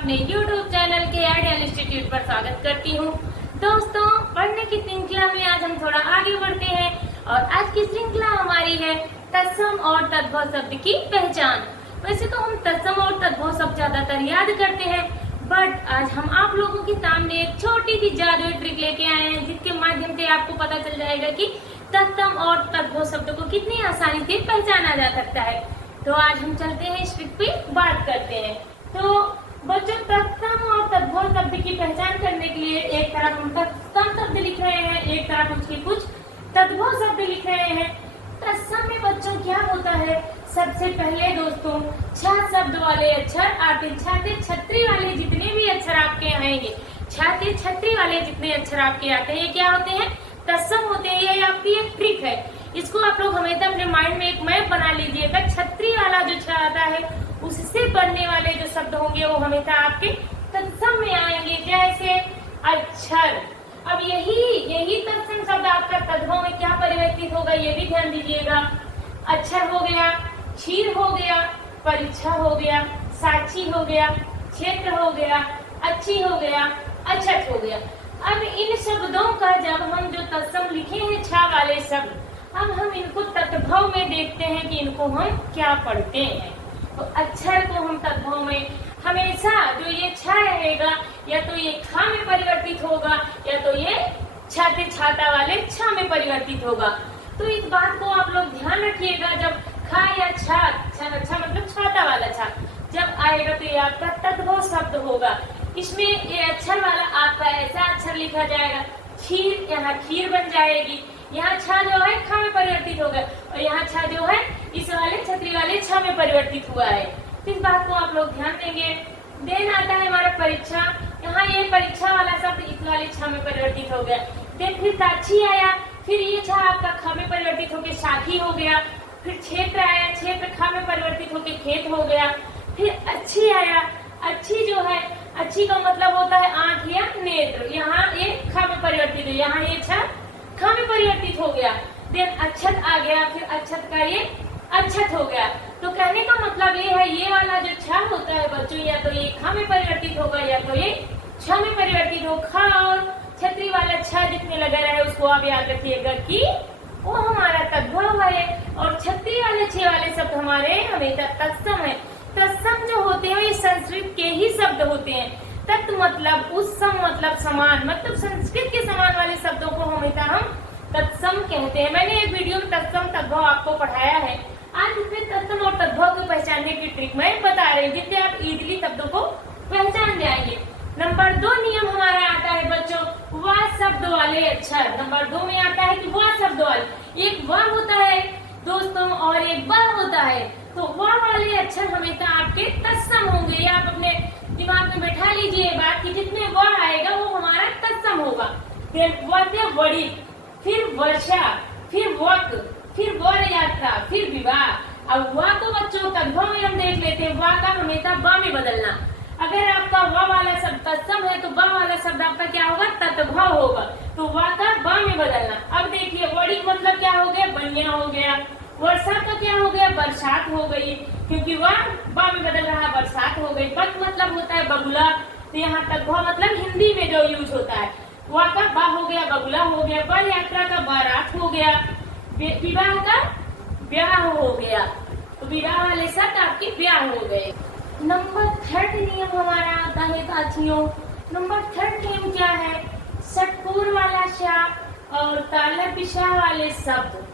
अपने YouTube channel के ideal institute पर स्वागत करती हूँ। दोस्तों, पढ़ने की श्रृंखला में आज हम थोड़ा आगे बढ़ते हैं और आज की श्रृंखला हमारी है तत्सम और तद्भव शब्द की पहचान। वैसे तो हम तत्सम और तद्भव शब्द ज्यादातर याद करते हैं, बट आज हम आप लोगों के सामने एक छोटी सी जादुई ट्रिक लेके आए हैं, जिसके माध्यम से आपको पता चल जाएगा कि तत्सम और तद्भव शब्द को कितनी आसानी से पहचाना जा सकता है। तो आज हम चलते हैं इस ट्रिक पे बात करते हैं। तो बच्चों, तत्सम और तद्भव शब्द की पहचान करने के लिए एक तरफ हम तत्सम शब्द लिख रहे हैं, एक तरफ उसके कुछ तद्भव शब्द लिख रहे हैं। तत्सम में बच्चों क्या होता है, सबसे पहले दोस्तों छह शब्द वाले अक्षर आते, छाते छतरी वाले जितने भी अक्षर आपके आएंगे, छाते छतरी वाले जितने अक्षर आपके आते हैं, ये क्या होते हैं, तत्सम होते हैं। ये आपकी एक ट्रिक है, इसको आप लोग हमेशा अपने माइंड में एक मैप बना लीजिएगा। छतरी वाला जो छह आता है उससे बनने वाले जो शब्द होंगे वो हमेशा आपके तत्सम में आएंगे, जैसे अक्षर। अब यही तत्सम शब्द आपका तद्भव में क्या परिवर्तित होगा, ये भी ध्यान दीजिएगा। अक्षर हो गया, क्षीर हो गया, परीक्षा हो गया, साक्षी हो गया, क्षेत्र हो गया, अच्छी हो गया, अछत हो गया। अब इन शब्दों का जब हम जो तत्सम लिखे हैं छह वाले शब्द, अब हम इनको तद्भव में देखते हैं कि इनको हम क्या पढ़ते हैं। तो अक्षर को हम तद्भव में हमेशा जो ये छ रहेगा, या तो ये खा में परिवर्तित होगा, या तो ये छाते छाता वाले छ में परिवर्तित होगा। तो इस बात को आप लोग ध्यान रखिएगा, जब खा या छा मतलब छाता वाला छा जब आएगा तो ये आपका तद्भव शब्द होगा। इसमें ये अक्षर वाला आपका ऐसा अक्षर लिखा जाएगा, खीर, यहाँ खीर बन जाएगी, यहाँ छा जो है खा में परिवर्तित होगा, और यहाँ छा जो है इस वाले छतरी वाले छ में परिवर्तित हुआ है। इस बात को आप लोग ध्यान देंगे। देन आता है हमारा परीक्षा, यहाँ ये परीक्षा वाला शब्द इस वाले छ में परिवर्तित हो गया। देन फिर साक्षी आया, फिर ये छ आपका ख में परिवर्तित होकर साखी हो गया। फिर क्षेत्र आया, क्षेत्र ख में परिवर्तित होकर खेत हो गया। फिर अच्छी आया, अच्छी जो है अच्छी का मतलब होता है आंख या नेत्र, यहाँ ये ख में परिवर्तित है, यहाँ ये छ ख में परिवर्तित हो गया। देन अक्षत आ गया, फिर अक्षत का ये अक्षत हो गया। तो कहने का मतलब ये है, ये वाला जो छ होता है बच्चों, या तो ये ख में परिवर्तित होगा, या तो ये छ में परिवर्तित हो। ख और छतरी वाला छ जितने लगा रहे उसको आप याद रखिएगा कि वो हमारा तद्भव है, और छतरी वाले छह वाले शब्द हमारे हमेशा तत्सम है। तत्सम जो होते हैं ये संस्कृत के ही शब्द होते हैं। तत् मतलब उस, सम मतलब समान, मतलब संस्कृत के समान वाले शब्दों को हमेशा हम तत्सम कहते हैं। मैंने एक वीडियो में तत्सम तद्भव आपको पढ़ाया है। आज इसमें तत्सम और तद्भव को पहचानने की ट्रिक मैं बता रही हूँ, जिससे आप इजीली शब्दों को पहचान जाएंगे। नंबर 2 नियम हमारा आता है बच्चों, वा शब्द वाले अक्षर। नंबर 2 में आता है कि वा शब्द वाले, एक वा होता है दोस्तों और एक ब होता है। तो वा वाले अक्षर हमेशा आपके तत्सम होंगे। ये आप अपने दिमाग में बैठा लीजिए बात कि जितने व आएगा वो हमारा तत्सम होगा। फिर व से वड़ी, फिर वर्षा, फिर वक, फिर वर यात्रा, फिर विवाह। अब व को बच्चों तद्भव में हम देख लेते हैं, व का हमेशा ब में बदलना। अगर आपका व वाला शब्द तत्सम है तो ब वाला शब्द आपका क्या होगा, तद्भव होगा। तो व का ब में बदलना। अब देखिए, वड़ी मतलब क्या हो गया, बनिया हो गया। वर्षा का क्या हो गया, बरसात हो गई, क्योंकि वह बा में बदल रहा, बरसात हो गई। बक मतलब होता है बगुला, तो यहाँ तद्भव मतलब हिंदी में जो यूज होता है, वह का बा हो गया, बगुला हो गया। बर यात्रा का बारात हो गया। विवाह का ब्याह हो गया, तो विवाह वाले शब्द आपके ब्याह हो गए। नंबर 3 नियम हमारा आता है साथियों। नंबर 3 नियम क्या है, षटकोर वाला शा और तालव्य पिशा वाले शब्द,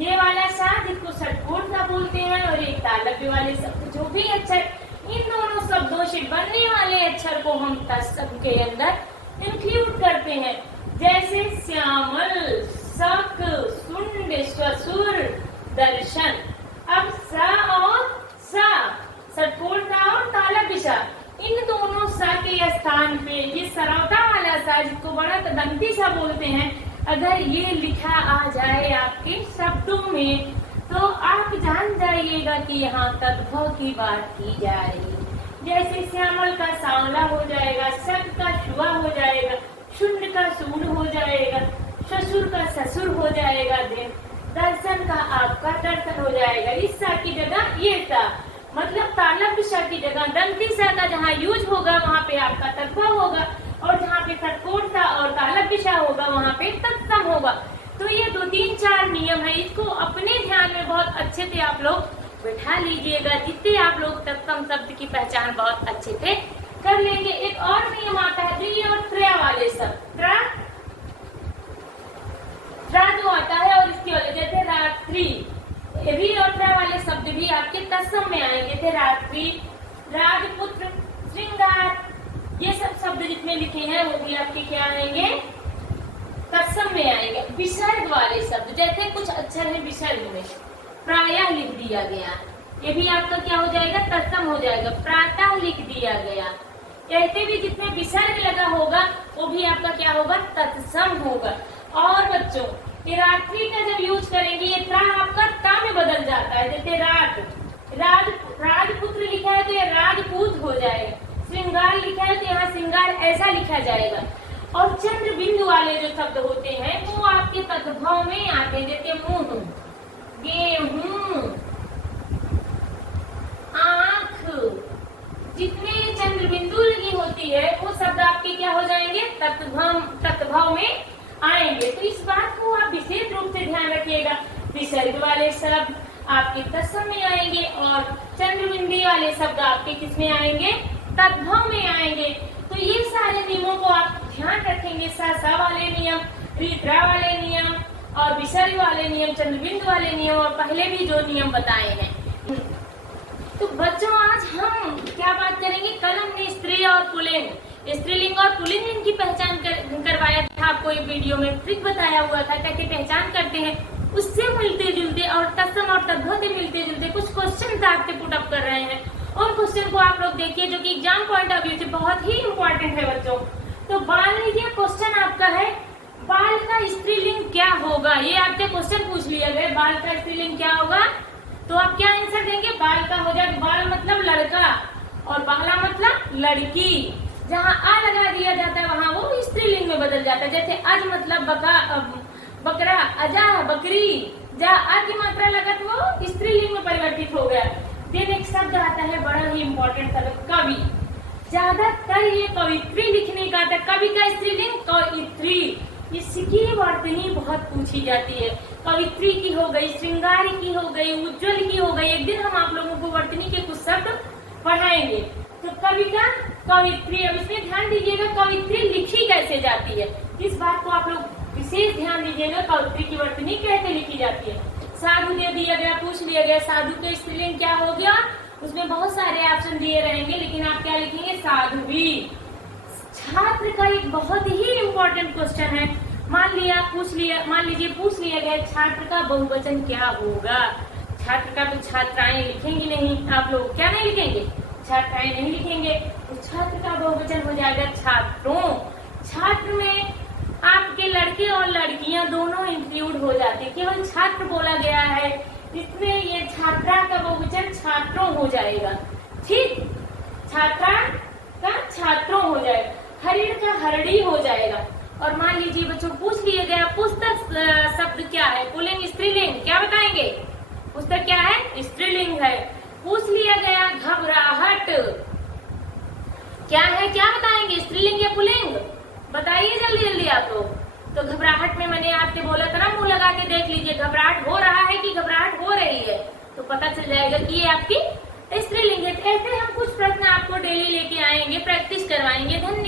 ये वाला सा जिसको षटकोर सा बोलते हैं, और एक तालव्य वाले शब्द जो भी अक्षर, इन दोनों शब्दों से बनने वाले अक्षर को हम तत्सम के अंदर इंक्लूड करते हैं। जैसे श्यामल, शक, सुंड, ससुर, दर्शन। अब सा और सा, षटकोर सा और तालव्य सा, इन दोनों सा के स्थान पे ये सरौता वाला सा जिसको बड़ा तदंती सा बोलते हैं, अगर ये लिखा आ जाए आपके शब्दों में तो आप जान जाइएगा कि यहाँ तद्भव की बात की जा रही है। जैसे श्यामल का सांवला हो जाएगा, शक का शुआ हो जाएगा, शुंड का सूड हो जाएगा, ससुर का ससुर हो जाएगा, दर्शन का आपका दर्शन हो जाएगा। इस सा की जगह ये सा, मतलब तालव्य सा की जगह दंती विशा का जहाँ यूज होगा वहाँ पे आपका तद्भव होगा, और जहाँ पे षटकोण और तालव्य विशा होगा वहाँ पे तत्सम होगा। तो ये 2-3-4 नियम है, इसको अपने ध्यान में बहुत अच्छे से आप लोग बैठा लीजिएगा, जिससे आप लोग तत्सम शब्द की पहचान बहुत अच्छे से कर लेंगे। एक और नियम आता है द्वि और त्रय वाले शब्द, त्रा जो आता है और इसकी वजह जैसे रात्रि, री और त्रय वाले शब्द भी आपके तत्सम में आएंगे। जैसे रात्रि, राजपुत्र, श्रृंगार, ये सब शब्द जितने लिखे हैं वो भी आपके क्या आएंगे, तत्सम में आएंगे। विसर्ग वाले शब्द, जैसे कुछ अक्षर है विसर्ग में, प्रायः लिख दिया गया, ये भी आपका क्या हो जाएगा, तत्सम हो जाएगा। प्रातः लिख दिया गया, ऐसे भी जितने विसर्ग लगा होगा वो भी आपका क्या होगा, तत्सम होगा। और बच्चों ये रात्रि का जब यूज करेंगे, ये त्रा आपका ता में बदल जाता है। जैसे राजपुत्र लिखा है तो ये राजपूत हो जाएगा, श्रृंगार लिखा है तो यहाँ श्रृंगार ऐसा लिखा जाएगा। और चंद्र बिंदु वाले जो शब्द होते हैं वो आपके तद्भव में आते हैं। जैसे मुंह, गेहूं, आंख, जितने चंद्र बिंदु लगी होती है वो शब्द आपके क्या हो जाएंगे, तत्भव में आएंगे। तो इस बात को आप विशेष रूप से ध्यान रखिएगा, विसर्ग वाले शब्द आपके तत्सम में आएंगे और चंद्र बिंदु वाले शब्द आपके किसमें आएंगे, तद्भव में आएंगे। तो ये सारे नियमों को आप ध्यान रखेंगे, सा वाले नियम, रीत्रा वाले नियम और विसर्ग वाले नियम, चंद्रबिंदु वाले नियम और पहले भी जो नियम बताए हैं। तो बच्चों आज हम क्या बात करेंगे, कल हमने स्त्री और पुल्लिंग, स्त्रीलिंग और पुल्लिंग इनकी पहचान करवाया था, आपको एक वीडियो में ट्रिक बताया हुआ था कैसे पहचान करते हैं। उससे मिलते जुलते और तत्सम और तद्भव से मिलते जुलते कुछ क्वेश्चन आपसे पुट अप कर रहे हैं, और क्वेश्चन को आप लोग देखिए जो कि एग्जाम पॉइंट ऑफ व्यू से बहुत ही इम्पोर्टेंट है बच्चों। तो मान लीजिए क्वेश्चन आपका है बाल का स्त्रीलिंग क्या होगा, ये आपसे क्वेश्चन पूछ लिया गया, बाल का स्त्रीलिंग क्या होगा, तो आप क्या आंसर देंगे, बाल का हो जाएगा, बाल मतलब लड़का और बाला मतलब लड़की, जहाँ आ लगा दिया जाता है वहाँ वो स्त्रीलिंग में बदल जाता है। जैसे अज मतलब बकरा, अजा बकरी, जहाँ आ की मात्रा लगा तो वो स्त्रीलिंग में परिवर्तित हो गया। फिर एक शब्द आता है बड़ा ही इम्पोर्टेंट शब्द, कवि। ज्यादातर ये कवित्री लिखने का था, कवि का स्त्रीलिंग कवित्री, इसकी वर्तनी बहुत पूछी जाती है। कवित्री की हो गई, श्रृंगारी की हो गई, उज्जवल की हो गई। एक दिन हम आप लोगों को वर्तनी के कुछ शब्द पढ़ाएंगे। तो कवि का कवित्री, अब इसमें ध्यान दीजिएगा कवित्री लिखी कैसे जाती है, इस बात को आप लोग विशेष ध्यान दीजिएगा, कवित्री की वर्तनी कैसे लिखी जाती है। साधु दे दिया गया, पूछ लिया गया साधु का स्त्रीलिंग क्या हो गया, उसमें बहुत सारे ऑप्शन दिए रहेंगे, लेकिन आप क्या लिखेंगे, साध्वी। छात्र का एक बहुत ही इम्पोर्टेंट क्वेश्चन है, मान लीजिए पूछ लिया गया छात्र का बहुवचन क्या होगा। छात्र का तो छात्राएं लिखेंगे नहीं, आप लोग क्या नहीं लिखेंगे, छात्राएं नहीं लिखेंगे, तो छात्र का बहुवचन हो जाएगा छात्रों। छात्र में आपके लड़के और लड़कियां दोनों इंक्लूड हो जाते हैं, केवल छात्र बोला गया है, इसमें ये छात्रा का बहुवचन छात्रों हो जाएगा। ठीक, छात्रा का छात्रों हो जाएगा, हरिण का हरड़ी हो जाएगा। और मान लीजिए बच्चों पूछ लिया गया पुस्तक शब्द क्या है, पुल्लिंग स्त्रीलिंग, क्या बताएंगे, पुस्तक क्या है, स्त्रीलिंग है। पूछ लिया गया घबराहट क्या है, क्या बताएंगे, स्त्रीलिंग या पुल्लिंग, बताइए जल्दी जल्दी आप लोग। तो घबराहट में मैंने आपसे बोला था ना, मुंह लगा के देख लीजिए घबराहट हो रहा है कि घबराहट हो रही है, तो पता चल जाएगा कि ये आपकी स्त्रीलिंग है। ऐसे हम कुछ प्रश्न आपको डेली लेके आएंगे, प्रैक्टिस करवाएंगे। धन्यवाद।